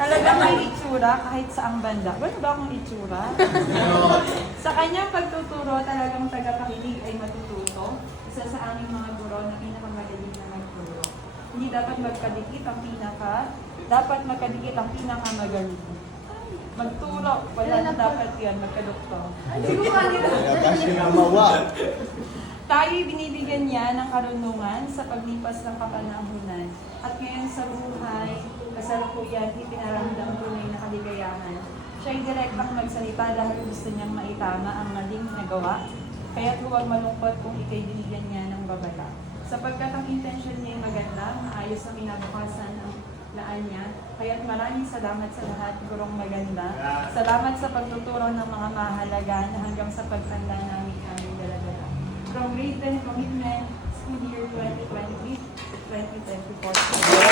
Talagang may itsura kahit saang banda. Wala ba akong itsura? Sa kanyang pagtuturo, talagang tagapakinig ay matututo. Isa sa aming mga guro na pinakamagaling na magturo. Hindi dapat magkadikit ang dapat magkadikit ang pinakamagaling. Magturo, wala na dapat yan, magkadoktor. Tayo'y binibigyan niya ng karunungan sa paglipas ng kapanahunan. At ngayon sa buhay, kasalukuyan, ipinaramdam tunay na kaligayahan. Siya'y direktang magsalita dahil gusto niyang maitama ang maling nagawa. Kaya't huwag malungkot kung ikay binigyan niya ng babala. Sapagkat ang intensyon niya ay maganda, maayos ang kinabukasan ng laan niya. Kaya't maraming salamat sa lahat, gurong maganda. Salamat sa pagtuturo ng mga mahalaga na hanggang sa pagtanda namin aming dala-dala. From Grade 10 Commitment, School Year 2023-2024.